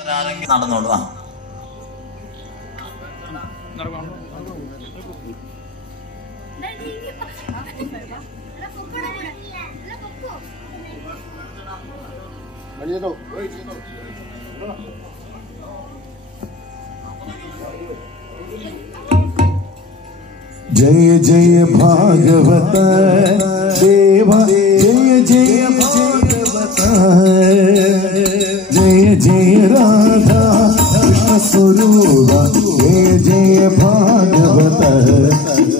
നടന്നോളൂ. जय जय भागवत देवा, जय जय भागवत, जय जय राधा कृष्ण स्वरूप, जय जय भागवत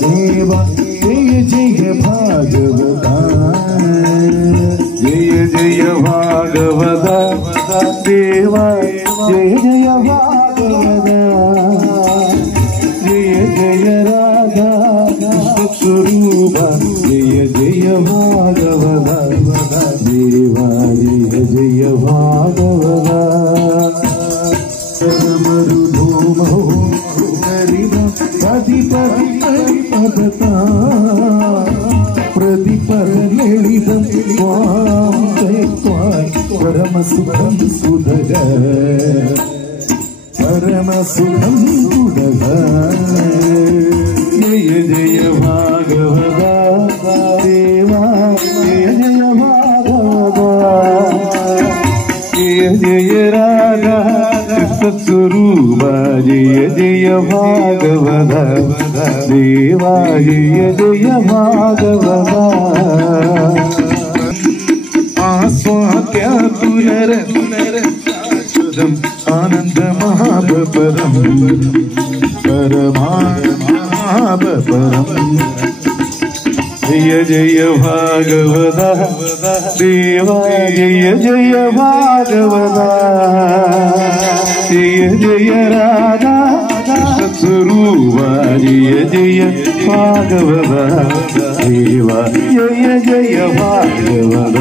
देवा, जय जय भागवत, जय जय भागवत देवा, जय जय भागवत, जय जय राधा स्वरूप, जय जय भागवत देवा, जय जय भागवत, मरुभूमौ प्रतिपदता प्रतिपरलिदं त्वां त्यक्त्वा परमसुखं सुधग परमसुखं सुधग, जय जय भागवत देवा, जय जय भागवत, जय जय राधा कृष्ण स्वरूप, जय जय भागवत देवा, जय जय भागवत, आस्वाद्य पुनरशुद्धम् आनंद महापरम परमात्मपरम, जय जय भागवत देवा, जय जय भागवत, जय जय राधा कृष्ण स्वरूप, जय जय भागवत देवा, जय जय भागवत,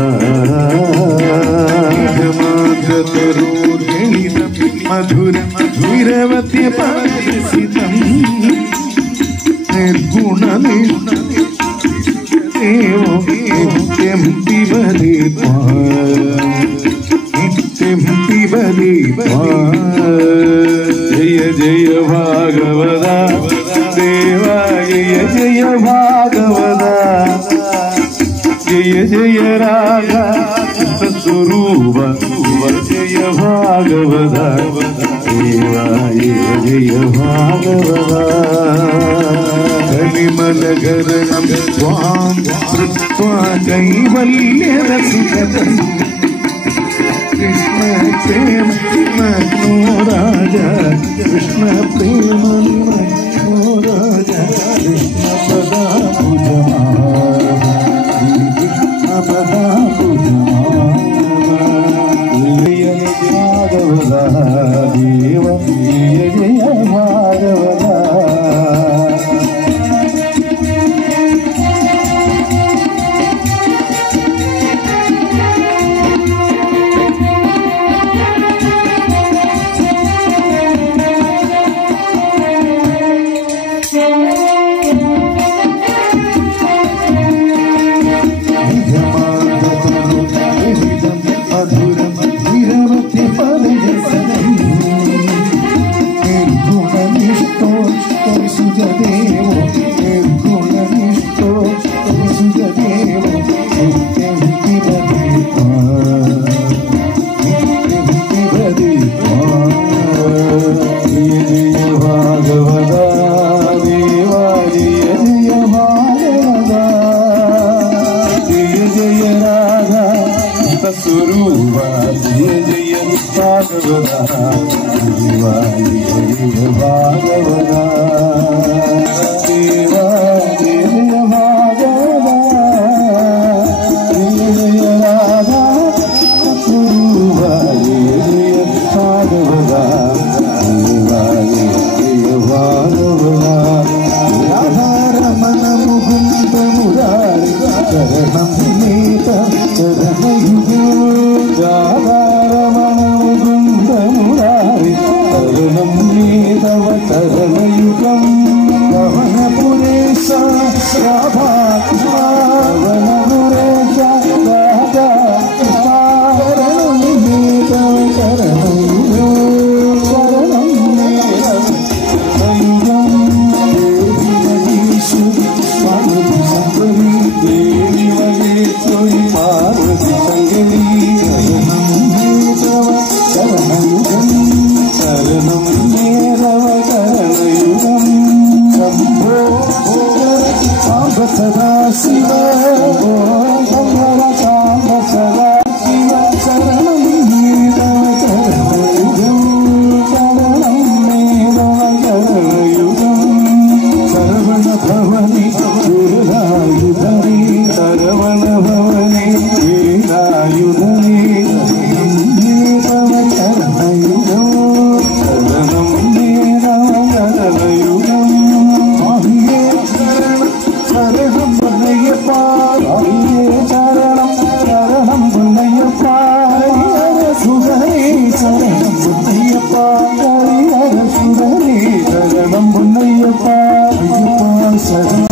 मधुर मधुरवती परिसितं निर्गुण नित्यं पिबति जय जय भागवत देवा, जय जय भागवत, जय जय राधा स्वरूप, जय भागवत देवा, जय जय भागवत, कलिमलगरणं त्वां कृत्वा कैवल्यरसुखदं कृष्ण प्रेम मनो राजा, कृष्ण प्रेम मनो राजा, कृष्ण पदा पूजमा, कृष्ण पदा पूजमा, जय भागवत देवा, जय जय भागवत, शरणं ശരണം നേരവ കരണയുഗം ശംഭോ സാംബ സദാശിവ സാംബ സദാശിവ ശരണം നേരവ കരണയുഗം ശരണം നേരവ കരണയുഗം സർവണ ഭവനി വീരായുധനി സർവണ ഭവനി വീരായുധനി ശരണം